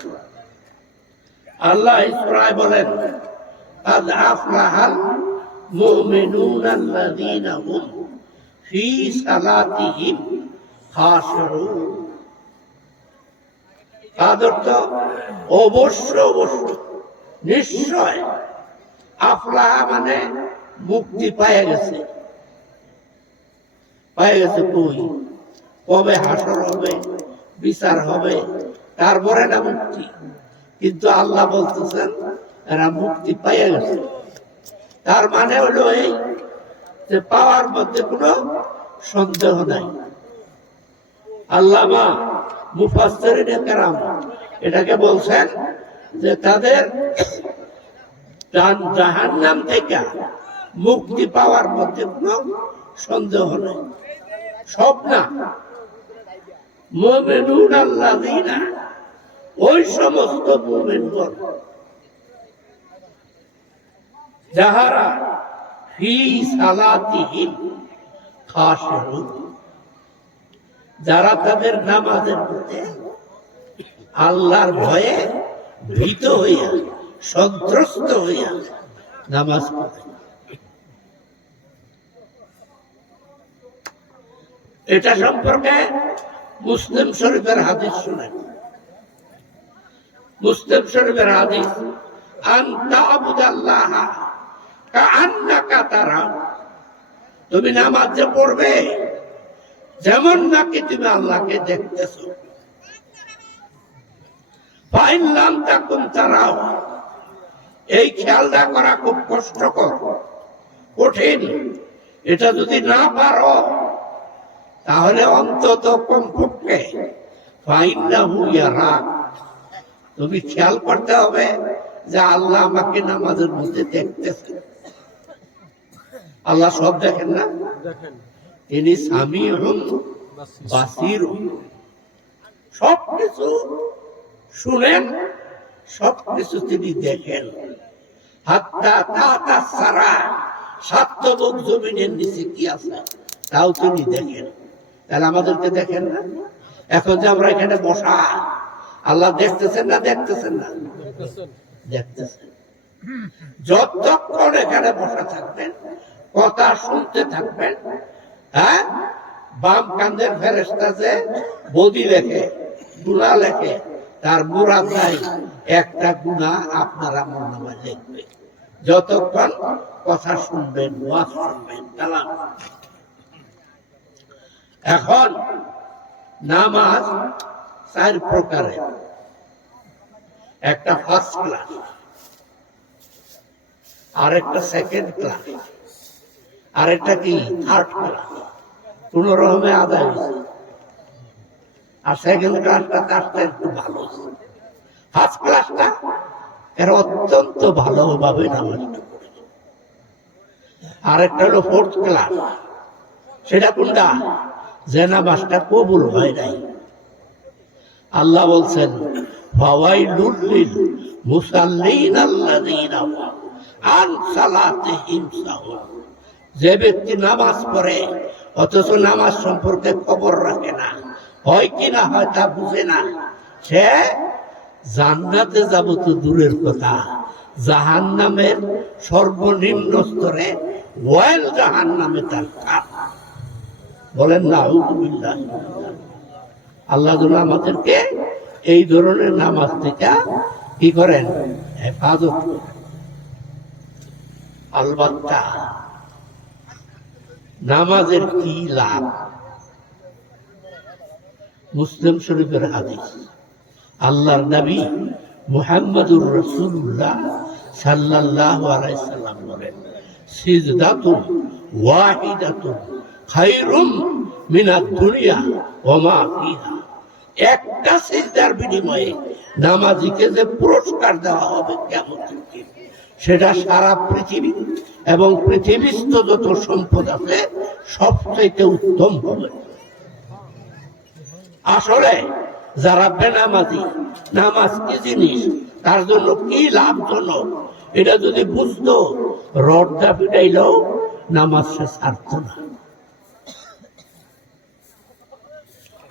সূরা। আল্লাহ এই সূরায় বলেন قد أفلح المؤمنون الذين هم في صلاتهم خاشعون। তাদের তো অবশ্য নিশ্চয়, আফলাহ মানে মুক্তি পেয়ে গেছে। কই? কবে হাসর হবে, বিচার হবে, তারপরে না মুক্তি। কিন্তু আল্লাহ বলতেছেন এরা মুক্তি পেয়ে গেছে। তার মানে হলো এই যে পাওয়ার মধ্যে কোনো সন্দেহ নাই। আল্লামা মুফাসসিরিনে কেরাম এটাকে বলছেন যে তাদের জাহান্নাম থেকে মুক্তি পাওয়ার মধ্যে কোনো সন্দেহ নেই। সব না, মুমিনুন আল্লাযীনা, ওই সমস্ত মুমিনগণ যাহারা ফি সালাতিহিম খাশিউন, যারা তাদের নামাজের মধ্যে আল্লাহর ভয়ে ভীত হইয়া সন্ত্রস্ত হইয়া নামাজ পড়ে। এটা সম্পর্কে মুসলিম শরীফের হাদিস শুনেন। মুসলিম শরীফের হাদিস, আনতা আবুদাল্লাহ কাআন্নাকা তারা, তুমি নামাজ যে পড়বে যেমন নাকি তুমি আল্লাহকে দেখতেছো। ফাইন লাম তাকুন তারাও, এই খেয়ালটা করা খুব কষ্টকর, কঠিন। এটা যদি না পারো তাহলে অন্তত কমপক্ষে ফাইন্নাহু ইয়ারাক, তুমি খেয়াল করতে হবে যে আল্লাহ আমাকে নামাজের মধ্যে দেখতেছে। আল্লাহ সব দেখেন না? তিনি সামিউন বাসিরুন, সবকিছু শুনেন, সবকিছু তিনি দেখেন। হাত্তা তাতাসারা, সাতবুক জমিনের নিচে কি আছে তাও তিনি দেখেন। তাহলে আমাদেরকে দেখেন না? এখন যে আমরা এখানে বসা, আল্লাহ দেখতেছেন না? দেখতেছেন না? দেখতেছেন। যতক্ষণ এখানে বসা থাকবেন, কথা শুনতে থাকবেন, হ্যাঁ, বাম কান্দের ফেরেশতা যে বদি লেখে, গুনাহ লেখে, তার মুরাদ নাই একটা গুনাহ আপনার আমার নামে লিখবে। যতক্ষণ কথা শুনবেন, ওয়াজ শুনবেন, কালাম। এখন নামাজ চার প্রকারের, একটা ফার্স্ট ক্লাস, আরেকটা সেকেন্ড ক্লাস, আরেকটা কি থার্ড ক্লাস, কোন রকমে আদায় হয়েছে। আর সেকেন্ড ক্লাসটা কাজটা একটু ভালো, ফার্স্ট ক্লাসটা এর অত্যন্ত ভালোভাবে নামাজটা করেছে। আরেকটা হলো ফোর্থ ক্লাস, সেটা কোনটা? যে নামাজটা কবুল হয় নাই। আল্লাহ বলছেন ফাওয়াইলুল লিল মুসাল্লিন আল্লাযীনা আন সালাতিহিম সাহুন, যে ব্যক্তি নামাজ পড়ে অথচ নামাজ সম্পর্কে খবর রাখে না, হয় কি না হয় তা বুঝে না, সে জান্নাতে যাব তো দূরের কথা, জাহান্নামের সর্বনিম্ন স্তরে ওয়াইল জাহান্নামে তার কাপ। বলেন না আউযুবিল্লাহ। আল্লাহ যেন আমাদেরকে এই ধরনের নামাজ থেকে কি করেন? হেফাজত করেন। আলবাত্তা নামাজের কি লাভ? মুসলিম শরীফের হাদিস, আল্লাহর নবী মুহাম্মদুর রাসূলুল্লাহ সাল্লাল্লাহু আলাইহি সাল্লাম বলেন, সিজদাতুন ওয়াহিদাতুন খায়রুম মিনাদ দুনিয়া ওয়া মা ফিহা। একটা সিজদার বিনিময়ে নামাজীকে যে পুরস্কার দেওয়া হবে কিয়ামতের দিন, সেটা সারা পৃথিবী এবং পৃথিবীস্থ যত সম্পদ আছে সবচেয়ে উত্তম হবে। আসলে যারা বেনামাজি, নামাজ কি জিনিস, তার জন্য কি লাভজনক, এটা যদি বুঝতো, রডটা পিটাইলেও নামাজ সে ছাড়ত না।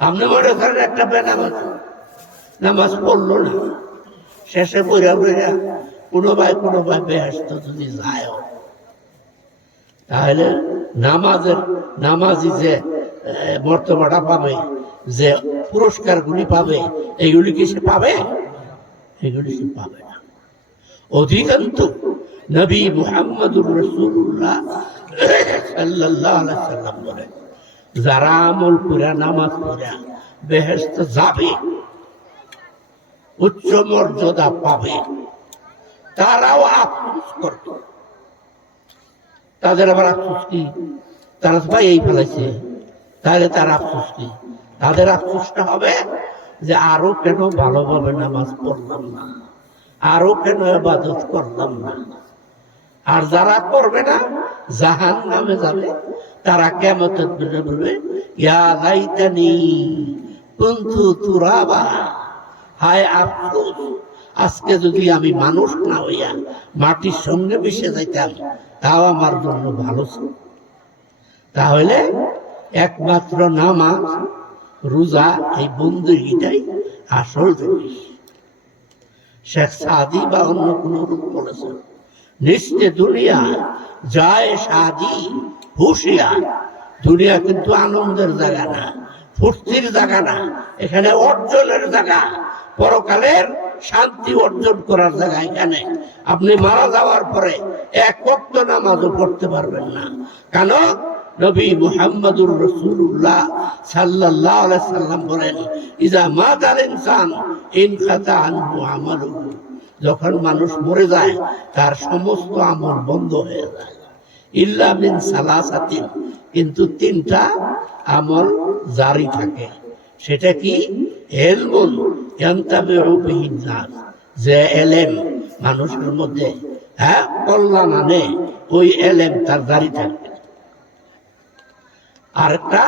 আপনি মনে করেন একটা বেনামাজি নামাজ পড়লো না, শেষে বইরা বইরা কোনোভাবে বেহেশত যদি যায়, তাহলে নামাজি যে মর্তবাটা পাবে, যে পুরস্কারগুলি পাবে, এইগুলি কি সে পাবে? এগুলি সে পাবে না। অধিকান্ত নবী মুহাম্মদুর রাসূলুল্লাহ সাল্লাল্লাহু আলাইহি সাল্লাম বলেন, যারা আমল করে নামাজ পড়ে বেহেশত যাবে, উচ্চ মর্যাদা পাবে, তারাও আফসোস করবে। তাদের আবার আফসোস কি? তারা ভাই এই ফেলেছে, তাহলে তার আফসোস কি? তাদের আফসোসটা হবে যে আরো কেন ভালোভাবে নামাজ পড়লাম না, আরো কেন ইবাদত করলাম না। আর যারা করবে না, জাহান্নামে যাবে। তারা কিয়ামতের দিনে বলবে, ইয়া লাইতানি কুনতু তুরাবা, হায় আফসোস, আজকে যদি আমি মানুষ না হইয়া মাটির সঙ্গে মিশে যাইতাম, তাও আমার জন্য ভালো ছিল। তাহলে একমাত্র নামাজ, রোজা, এই বন্দেগীটাই আসল জিনিস। শেখ সাদি বা অন্য কোন রূপ বলেছেন, নিশ্চয় দুনিয়া যায় সাদি হুশিয়ার। দুনিয়া কিন্তু আনন্দের জায়গা না, ফুর্তির জায়গা না, এখানে অর্জনের জায়গা, পরকালের শান্তি অর্জন করার জায়গা। এখানে আপনি মারা যাওয়ার পরে এক ওয়াক্ত নামাজও পড়তে পারবেন না। কেন? নবী মুহাম্মদুর রাসূলুল্লাহ সাল্লাল্লাহু আলাইহি সাল্লাম বলেন, ইজা মাতাল ইনসান ইনকাতা আনহু আমালুহু, যখন মানুষ মরে যায় তার সমস্ত আমল বন্ধ হয়ে যায়। ইল্লা মিন সালাসাতিন, কিন্তু তিনটা আমল জারি থাকে। সেটা কি? ইলমুন ইয়ানতাবিউ বিহিন নাস, যে এলেম মানুষের মধ্যে কল্যাণ আনে, ওই এলেম তার জারি থাকবে। আরেকটা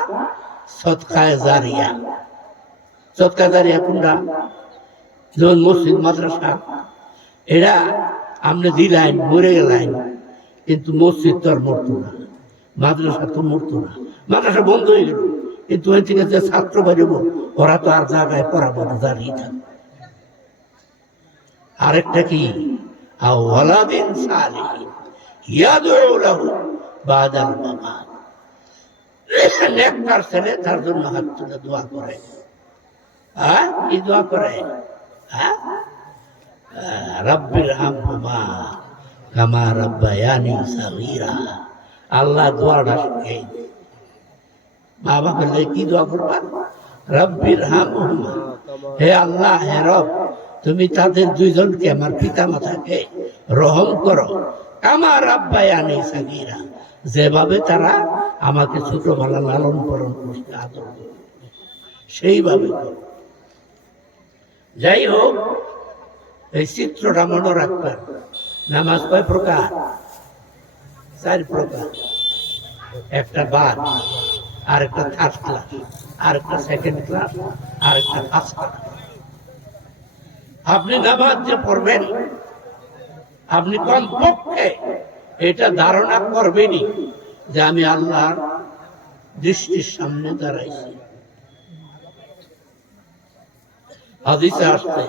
সদকায়ে জারিয়া। সদকা জারিয়া কোনটা? যেমন মসজিদ, মাদ্রাসা, এরা আপনি দিলেন, মরে গেলেন, কিন্তু মসজিদ তো আর মরতো না, মাদ্রাসা তো মরতো না। মাদ্রাসা বন্ধ হয়ে গেল, কিন্তু ওই থেকে যে ছাত্র বেরোব, ওরা তো আর জায়গায় পড়াবো না, দাঁড়িয়ে থাকবে। আরেকটা কি? আওয়ালাদিন সালিহিন ইয়াদউ লাহু বাদাল মামাত, নেককার ছেলে তার জন্য হাত তুলে দোয়া করে। কি দোয়া করে? রাব্বির হামহুমা কামা রাব্বায়ানি সাগীরা। আল্লাহ দোয়াটা শিখে, বাবা বললে কি দোয়া করবা? রাব্বির হামহুমা, হে আল্লাহ, হে রব, তুমি তাদের দুইজনকে, আমার পিতা মাতাকে রহম করো, কামা রাব্বায়ানি সাগীরা, যেভাবে তারা আমাকে ছোটবেলা লালন পালন করতে, আদর করতে, সেইভাবে করো। যাই হোক, এই চিত্রটা মনে রাখবেন। নামাজ কয় প্রকার? 4 প্রকার। একটা বাদ, আর একটা থার্ড ক্লাস, আর একটা সেকেন্ড ক্লাস, আর একটা ফার্স্ট ক্লাস। আপনি নামাজ যে পড়বেন, আপনি কমপক্ষে এটা ধারণা করবেনই যে আমি আল্লাহর দৃষ্টির সামনে দাঁড়াইছি। হাদিসে আসছে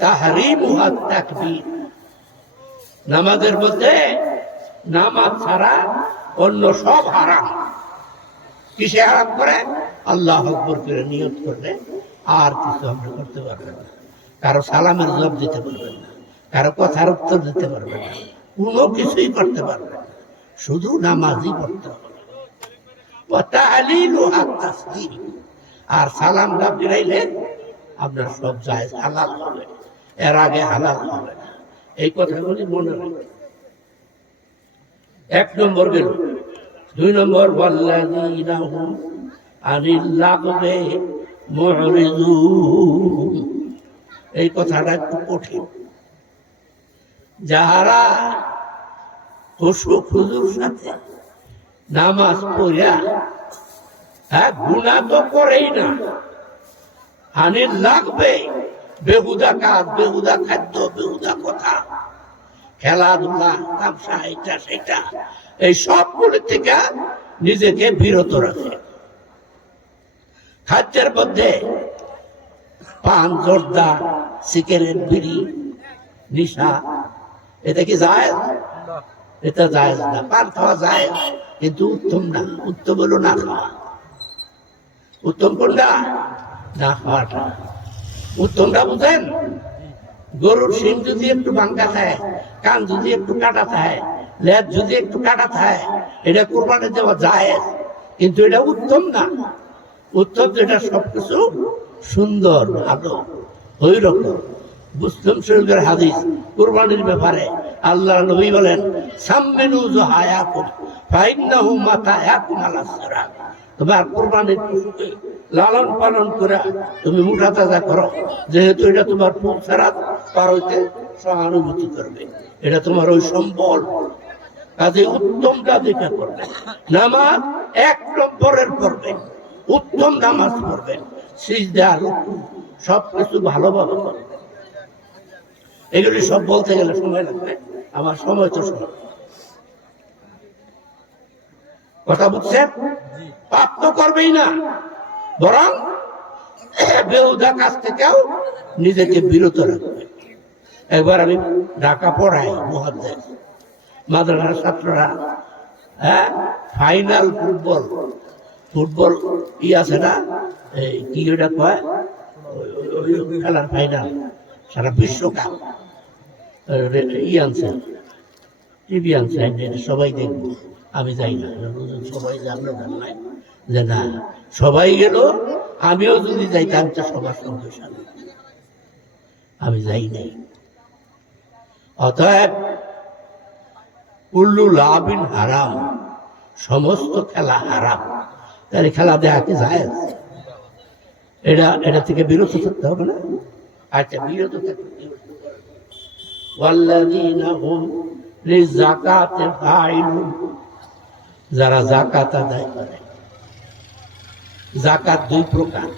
তাহরিমুহা তাকবীর, নামাজের মধ্যে নামাজ ছাড়া অন্য সব হারাম। কিসে হারাম করে? আল্লাহু আকবার করে নিয়ত করলে আর কিছু আপনি করতে পারবেন না। কারো সালামের জবাব দিতে পারবেন না, কারো কথার উত্তর দিতে পারবেন না, কোনো কিছুই করতে পারবেন না, শুধু নামাজই পড়তে হবে। আর সালাম না ফিরাইলে আপনার সব জায়েজ হালাল হবে, এর আগে হালাল হবে না। এই কথাগুলি মনে রাখবেন। 1 নম্বর গেল। 2 নম্বর, ওয়াল্লাযীনা হুম আনিল লাগবে মুরিদুন। এই কথাটা একটু কঠিন। যাহারা খুশু খুজুর সাথে নামাজ পড়া, গুনাহ তো করেই না, আনিল লাগবে, বেহুদা কাজ, বেহুদা খাদ্য, বেহুদা কথা, খেলাধুলা, তামসা, এটা সেটা, এই সবগুলো থেকে নিজেকে বিরত রাখে। খাদ্যের মধ্যে পান, জর্দা, সিগারেট, বিড়ি, নিশা, এটা কি যায়? এটা যায় না। পান খাওয়া যায় কিন্তু উত্তম না। উত্তম হলো না খাওয়া। উত্তম কোনটা? না খাওয়াটা। উত্তমটা বুঝেন? গরুর শিং যদি একটু ভাঙ্গা থাকে, কান যদি একটু কাটা থাকে, লেজ যদি একটু কাটা থাকে, এটা কোরবানি দেওয়া যায়, কিন্তু এটা উত্তম না। উত্তম যেটা সবকিছু সুন্দর, ভালো, ওই রকম। মুসলিম শরীফের হাদিস কুরবানির ব্যাপারে আল্লাহ নবী বলেন, সাম্মিনু যুহায়াকুম ফাইন্নাহু মাতায়াকুম আলাস সিরাত। তোমার কুরবানির পশুকে লালন পালন করে তুমি মোটা তাজা করো, যেহেতু এটা তোমার সিরাত পার হইতে সহানুভূতি করবে, এটা তোমার ওই সম্বল। কাজে উত্তমটা দেখে করবে। নামাজ 1 নম্বরের করবেন, উত্তম নামাজ পড়বেন, সিজদা রুকু সবকিছু ভালোভাবে করবেন। এগুলি সব বলতে গেলে সময় লাগবে, আমার সময় তো সময়। কথা বুঝছেন? পাপ তো করবেই না, বরং বেহুদা কাজ থেকেও নিজেকে বিরত রাখবে। একবার আমি ঢাকা পড়াই, মুহাদ্দিস, মাদ্রাসার ছাত্ররা ফাইনাল ফুটবল ই আছে না, কি ওটা কয়, খেলার ফাইনাল, সারা বিশ্বকাপ ই আনছে, টিভি আনছে, সবাই দেখবো। আমি যাই না, সবাই জানলো নাই যে না, সবাই গেল, আমিও যদি যাইতাম তো সবার সঙ্গে সাথে, আমি যাই নাই। অতএব কুল্লু লাভিন হারাম, সমস্ত খেলা হারাম। তাহলে খেলা দেখা কি যায়? এটা থেকে বিরত থাকতে হবে না? আচ্ছা, বিরত থাকতে। ওয়াল্লাযীনা হুম লিযাকাতি ফাইলুন, যারা যাকাত আদায় করে। যাকাত 2 প্রকার,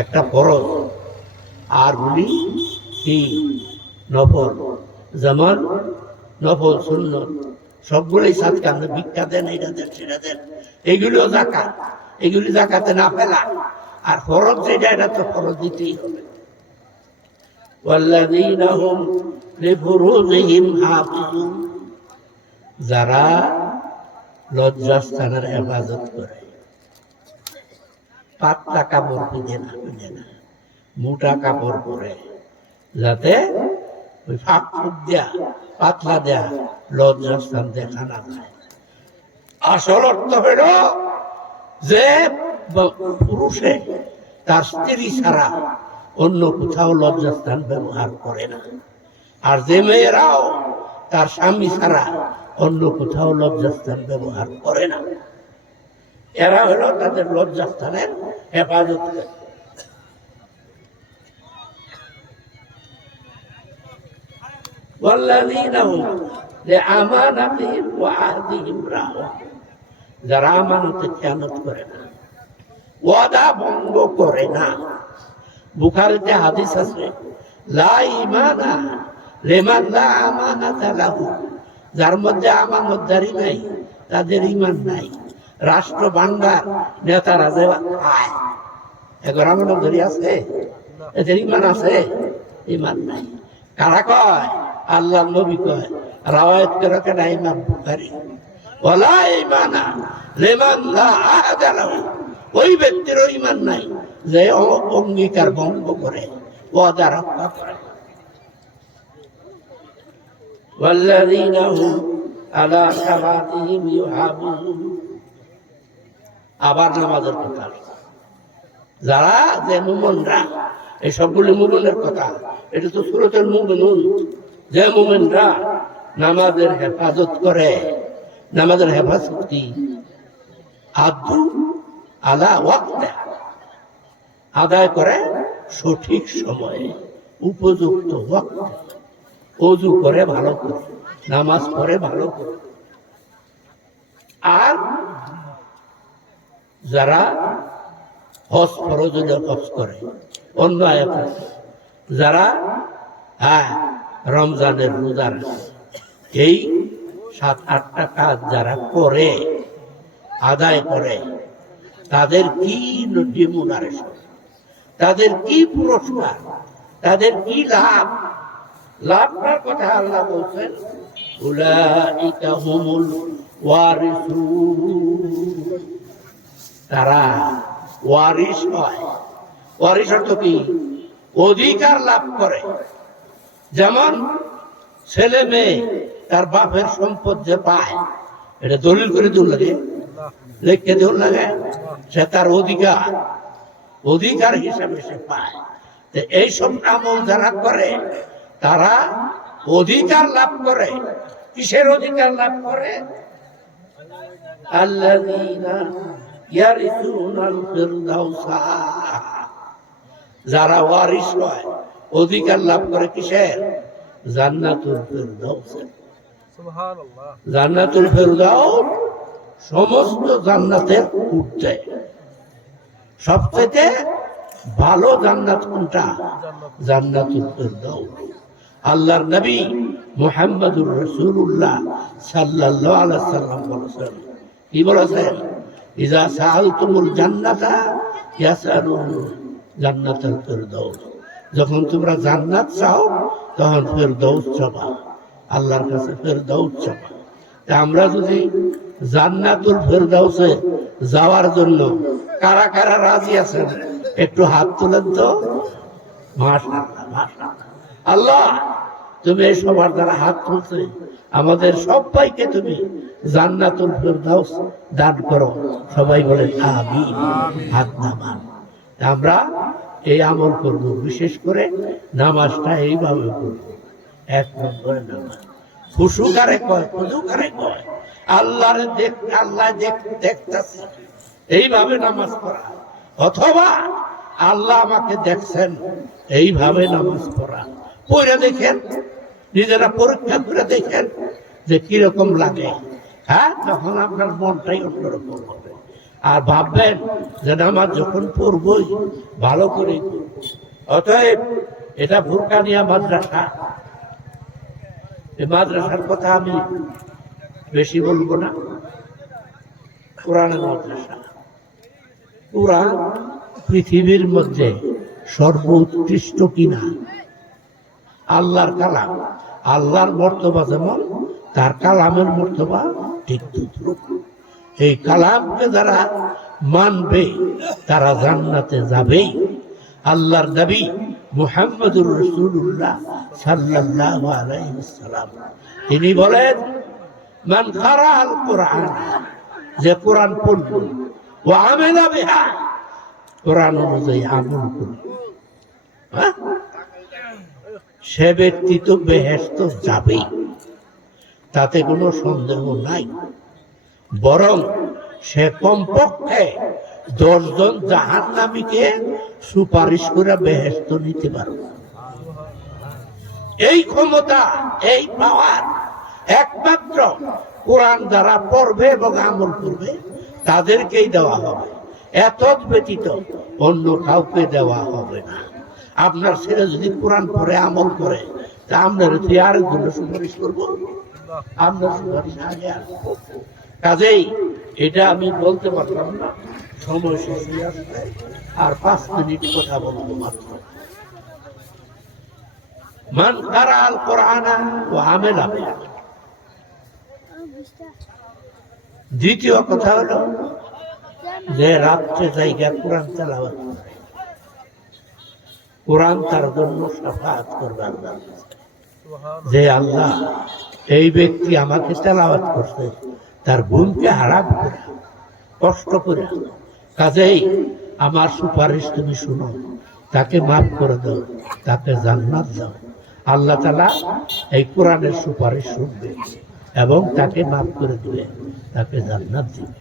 একটা ফরজ আর গুলি কি নফল। যেমন নফল, সুন্নত সবগুলোই সাদকা, ভিক্ষা দেন, এটা দেন, সেটা দেন, এগুলিও যাকাত। এগুলি যাকাতে না ফেলা। আর ফরজ যেটা, এটা তো ফরজ দিতেই হবে। ওয়াল্লাযীনা হুম লিফুরুজিহিম হাফিজুন, যারা লজ্জাস্থানের হেফাজত করে। পাতলা কাপড় পিঁধে না, মোটা কাপড় পরে, যাতে ওই ফাঁক ফুক দেয়া, পাতলা দেয়া লজ্জাস্থান দেখা না যায়। আসল অর্থ হইল যে পুরুষে তার স্ত্রী ছাড়া অন্য কোথাও লজ্জাস্থান ব্যবহার করে না, আর যে মেয়েরাও তার স্বামী ছাড়া অন্য কোথাও লজ্জাস্থান ব্যবহার করে না, এরা হলো তাদের লজ্জাস্থানের হেফাজত করে। যারা আমানতে খেয়ানত করে না, ওয়াদা ভঙ্গ করে না। বুখারীতে হাদিস আছে, লা ঈমানা লিমান লা আমানাতা লাহু, যার মধ্যে আমানতদারি নাই তাদের ঈমান নাই। রাষ্ট্র ভান্ডার নেতারা যে খায়, এগুলো আমানতদারি আছে? এদের ঈমান আছে? ঈমান নাই। কারা কয়? আল্লাহ নবী কয়, রাওয়ায়াত করে কেন ইমাম বুখারী, ওয়ালা ঈমানা লিমান লা আহাদা লাহু, ওই ব্যক্তির ঈমান নাই যে অঙ্গীকার ভঙ্গ করে, ওয়াদা রক্ষা করে। ওয়াল্লাযীনা হুম আলা সালাতিহিম ইউহাফিজুন, আবার নামাজের কথা। যারা যে মুমিনরা, এই সবগুলি মুমিনের কথা, এটা তো সূরাতুল মুমিনুন। যে মুমিনরা নামাজের হেফাজত করে, নামাজের হেফাজত কি? আদু আলা ওয়াক্তে, আদায় করে সঠিক সময়ে, উপযুক্ত ওয়াক্তে, ওযু করে ভালো করে, নামাজ পড়ে ভালো করে। আর যারা হজ ফরজ হলে হজ করে, অন্য আয়াত আছে, যারা রমজানের রোজা রাখে, এই 7-8টা কাজ যারা করে, আদায় করে, তাদের কি রিমুনারেশন, তাদের কি পুরস্কার, তাদের কি লাভ? লাভটার কথা আল্লাহ বলছেন, উলাইকা হুমুল ওয়ারিসুন, তারা ওয়ারিস হয়। ওয়ারিস অর্থ কি? অধিকার লাভ করে। যেমন ছেলে মেয়ে তার বাপের সম্পদ যে পায়, এটা দলিল করে দূর লাগে, লিখে দূর লাগে, সে তার অধিকার অধিকার হিসাবে সে পায়। এইসব আমল যারা করে তারা অধিকার লাভ করে। কিসের অধিকার লাভ করে? আল্লাযীনা ইয়ারিসুনাল ফিরদাউসা, যারা ওয়ারিস হয়, অধিকার লাভ করে কিসের? জান্নাতুল ফিরদাউস। সুবহানাল্লাহ। জান্নাতুল ফিরদাউস সমস্ত জান্নাতের ঊর্ধ্বে। সবচেয়ে ভালো জান্নাত কোনটা? জান্নাতুল ফিরদাউস। আল্লাহর নবী মুহাম্মদুর রাসূলুল্লাহ সাল্লাল্লাহু আলাইহি ওয়াসাল্লাম বলেছেন, কি বলেছেন? ইযা সাআলতুমুল জান্নাতা ইয়াসআলুন জান্নাতুল ফিরদাউস। যখন তোমরা জান্নাত চাও তখন ফিরদাউস চাবা, আল্লাহর কাছে ফিরদাউস চাবা। আমরা যদি জান্নাতুল ফিরদাউসে যাওয়ার জন্য কারা কারা রাজি আছেন একটু হাত তুলেন তো। মাশাআল্লাহ, মাশাআল্লাহ। আল্লাহ, তুমি এই সবার দ্বারা হাত তুলছে, আমাদের সবাইকে তুমি জান্নাতুল ফিরদাউস দান করো। সবাই বলেন আমিন। হাত নামান। আমরা এই আমল করব, বিশেষ করে নামাজটা এইভাবে করব। এক নম্বরে নামাজ খুশুকারে কয়, খুশুকারে কয়, আল্লাহরে আল্লাহ দেখতেছি, এইভাবে নামাজ পড়া। অথবা আল্লাহ আমাকে দেখছেন, এইভাবে নামাজ পড়া। পড়ে দেখেন, নিজেরা পরীক্ষা করে দেখেন যে কিরকম লাগে। হ্যাঁ, তখন আপনার মনটাই অন্যরকম হবে। আর ভাববেন যে নামাজ যখন পড়বই ভালো করে। অতএব এটা ফুরকানিয়া মাদ্রাসা। এই মাদ্রাসার কথা আমি বেশি বলবো না। কোরআনের মাদ্রাসা। কোরআন পৃথিবীর মধ্যে সর্বোৎকৃষ্ট কিনা? আল্লাহর কালাম। আল্লাহর মর্তবা যেমন, তার কালামের মর্তবা ঠিক তদ্রূপ। এই কালামকে যারা মানবে তারা জান্নাতে যাবেই। আল্লাহর নবী মুহাম্মদুর রাসূলুল্লাহ সাল্লাল্লাহু আলাইহি ওয়াসাল্লাম তিনি বলেন, মান কারাআল কুরআন, যে কোরআন পড়ল, ওয়া আমিলা বিহা, কোরআন অনুযায়ী আমল করল, সে ব্যক্তি তো বেহেশত যাবেই, তাতে কোনো সন্দেহ নাই। বরং সে কমপক্ষে 10 জন জাহান্নামীকে সুপারিশ করে বেহেশত নিতে পারবে। এই ক্ষমতা, এই পাওয়ার একমাত্র কোরআন দ্বারা পড়বে এবং আমল করবে তাদেরকেই দেওয়া হবে। এত ব্যতীত অন্য কাউকে দেওয়া হবে না। আপনার ছেলে যদি কোরআন পড়ে আমল করে, তা আপনার আরেকজনের সুপারিশ করবো, আপনার সুপারিশ আগে আসবো। কাজেই এটা আমি বলতে পারলাম না, সময় শেষ হয়ে আসবে। আর 5 মিনিট কথা বলবো মাত্র। মান কারাআল কুরআনা ওয়া আমিলা বিহি। দ্বিতীয় কথা হলো যে রাত্রে জায়গা কোরআন তেলাওয়াত করে, কোরআন তার জন্য শাফাআত করবে আল্লাহ। যে আল্লাহ, এই ব্যক্তি আমাকে তেলাওয়াত করছে, তার ঘুমকে হারাম করে, কষ্ট করে, কাজেই আমার সুপারিশ তুমি শুনো, তাকে মাফ করে দাও, তাকে জান্নাত দাও। আল্লাহ তাআলা এই কোরআনের সুপারিশ শুনবে এবং তাকে মাফ করে দিবে, তাকে জান্নাত দিবে।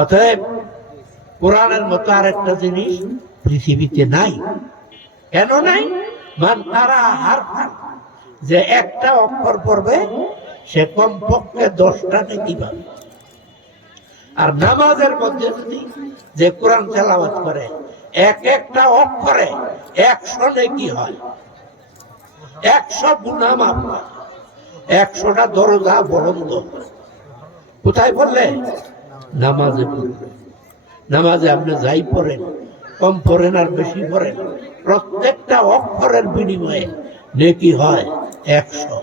অতএব কোরআনের মতো আরেকটা জিনিস পৃথিবীতে নাই। কেন নাই? মান কারা হারফান, যে একটা অক্ষর পড়বে সে কমপক্ষে 10টা নেকি পাবে। আর নামাজের মধ্যে যদি যে কোরআন তেলাওয়াত করে, একটা অক্ষরে 100 নেকি হয়, 100 গুনাহ মাফ হয়, 100টা দরজা বন্ধ। কোথায় পড়লে? নামাজে পড়লে। নামাজে আপনি যাই পড়েন, কম পড়েন আর বেশি পড়েন, প্রত্যেকটা অক্ষরের বিনিময়ে নেকি হয় 100,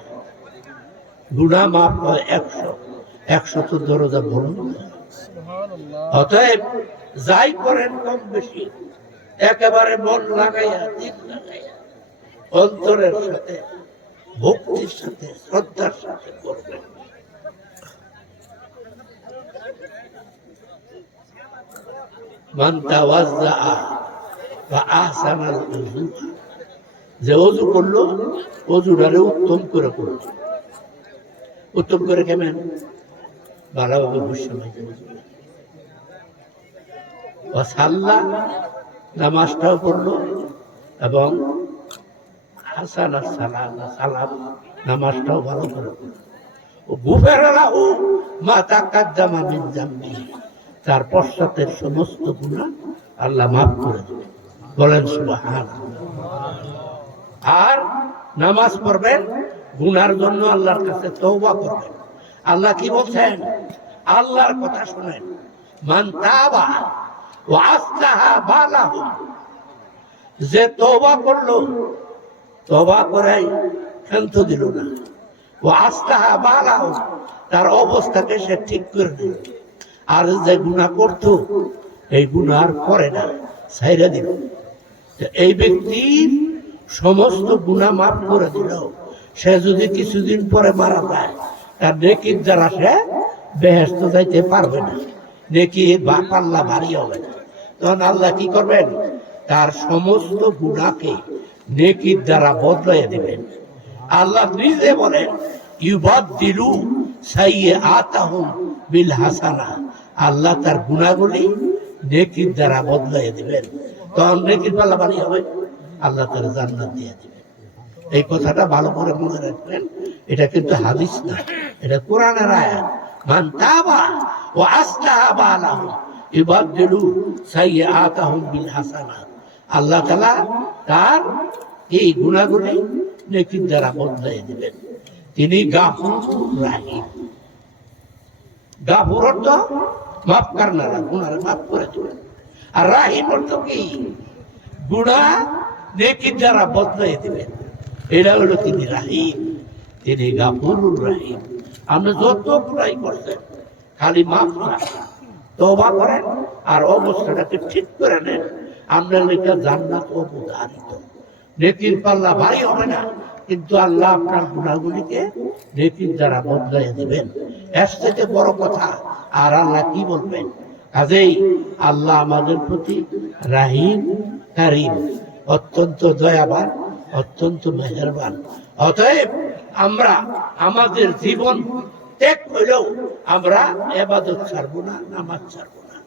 গুনাহ মাফ হয় 100। 100 তো দরজা বলুন। অতএব যাই করেন কম বেশি একেবারে মন লাগাইয়া, দিল লাগাইয়া, অন্তরের সাথে, ভক্তির সাথে, শ্রদ্ধার সাথে করবেন। মান তাওয়াজ্জা বা আহসানাল উযু, যে ওযু করলো ওযুটারে উত্তম করে করলো। উত্তম করে কেমন? ভালোভাবে বসে সাল্লা, নামাজটাও পড়লো, এবং হাসানা সালাম, সালাম নামাজটাও ভালো করে পড়লো। গুফিরা লাহু মা তাকাদ্দামা মিন যামবিহি, তার পশ্চাতের সমস্ত গুনাহ আল্লাহ মাফ করে দেবেন। বলেন সুবহানাল্লাহ। আর নামাজ পড়বেন, গুনার জন্য আল্লাহর কাছে তওবা করবেন। আল্লাহ কি বলছেন? আল্লাহর কথা শুনেন। মান তাবা ওয়া আসলাহা বালাহু, যে তওবা করলো, তওবা করাই ক্ষান্ত দিল না, ওয়া আসলাহা বালাহু, তার অবস্থাকে সে ঠিক করে দিল। আর যে গুনাহ করতো এই গুনাহ আর করে না, ছাইরা দিল, এই ব্যক্তির সমস্ত গুনাহ মাফ করে দিল। সে যদি কিছুদিন পরে মারা যায়, তার নেকির দ্বারা সে বেহেশতে যাইতে পারবে না, নেকি বা পাল্লা ভারী হবে না। তখন আল্লাহ কি করবেন? তার সমস্ত গুনাহকে নেকির দ্বারা বদলাইয়া দিবেন। আল্লাহ নিজে বলেন ইউবাদদিলু সাইয়্যাতাহুম বিল হাসানা, আল্লাহ তার গুনাহগুলি নেকির দ্বারা বদলাইয়া দিবেন। তখন নেকির পাল্লা ভারী হবে, আল্লাহ তার জান্নাত দিয়ে দিবেন। এই কথাটা ভালো করে মনে রাখবেন। এটা কিন্তু হাদিস না, এটা কোরআনের আয়াত। মান তাবা ওয়া আসলাহা বালাহু ইউবাদদিলু সাইয়্যাতাহুম বিল হাসানা, আল্লাহ তাআলা তার এই গুনাহগুলি নেকির দ্বারা বদলাইয়া দিবেন। তিনি গাফুর রাহিম। গাফুর অর্থ মাফ করনারা, গুনাহ মাফ করে দিবেন। আর রাহিম অর্থ কি? গুনাহ নেকির দ্বারা বদলাইয়া দিবেন। এটা হলো তিনি রাহিম, তিনি গাফুরুর রাহিম। আপনি যত গুনাহ করছেন খালি মাফ চান, তওবা করেন, আর অবস্থাটাকে ঠিক করে নেন। আপনার লেখা জান্নাত অবধারিত। নেকির পাল্লা ভারী হবে না, কিন্তু আল্লাহ আপনার গুনাহগুলিকে নেকির দ্বারা বদলাইয়া দিবেন। এর থেকে বড় কথা আর আল্লাহ কি বলবেন? কাজেই আল্লাহ আমাদের প্রতি রাহিম কারীম, অত্যন্ত দয়াবান, অত্যন্ত মেহেরবান। অতএব আমরা আমাদের জীবন ত্যাগ হইলেও আমরা ইবাদত ছাড়বো না, নামাজ ছাড়বো না,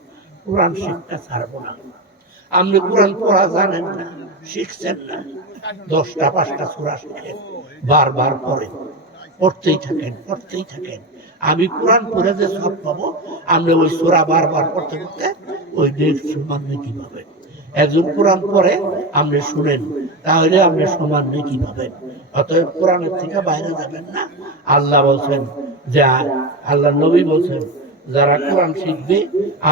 কোরআন শিক্ষা ছাড়বো না। আপনি কোরআন পড়া জানেন না, শিখছেন না, 10টা 5টা সূরা শিখেন, বারবার পড়েন, পড়তেই থাকেন, পড়তেই থাকেন। আমি কোরআন পড়ে যে সব পাবো, আমরা ওই সূরা বারবার পড়তে পড়তে ওই সমান নেকি পাবেন। একজন কোরআন পড়ে আপনি শুনেন, তাহলে আপনি সমান নেকি পাবেন। অতএব কোরআনের থেকে বাইরে যাবেন না। আল্লাহ বলছেন যে, আল্লাহ নবী বলছেন, যারা কোরআন শিখবে,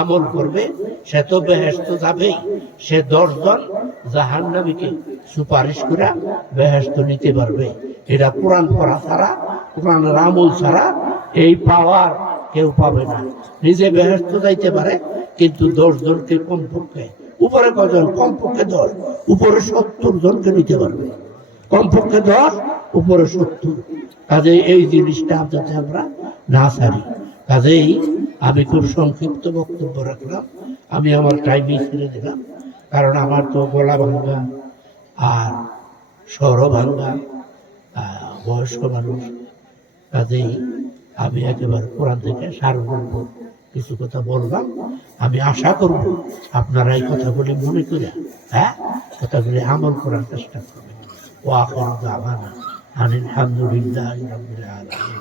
আমল করবে, সে তো বেহেশতে যাবেই, সে 10 জন জাহান্নামীকে সুপারিশ করে বেহেশতে নিতে পারবে। এটা কোরআন পড়া ছাড়া, কোরআনের আমল ছাড়া এই পাওয়ার কেউ পাবে না। নিজে বেহেশতে যাইতে পারে, কিন্তু 10 জনকে কমপক্ষে, উপরে কজন? কমপক্ষে 10, উপরে 70 জনকে নিতে পারবে। কমপক্ষে 10, উপরে 70। কাজেই এই জিনিসটা যাতে আমরা না ছাড়ি। কাজেই আমি খুব সংক্ষিপ্ত বক্তব্য রাখলাম, আমি আমার টাইমই ছেড়ে দিলাম, কারণ আমার তো গলা ভাঙ্গা আর স্বর ভাঙ্গা, বয়স্ক মানুষ। কাজেই আমি একেবারে কোরআন থেকে সারমর্ম কিছু কথা বললাম। আমি আশা করব আপনারা এই কথাগুলি মনে করে কথাগুলি আমল করার চেষ্টা করবেন। ওয়া আখিরু দাওয়ানা আনিল হামদুলিল্লাহি রাব্বিল আলামিন।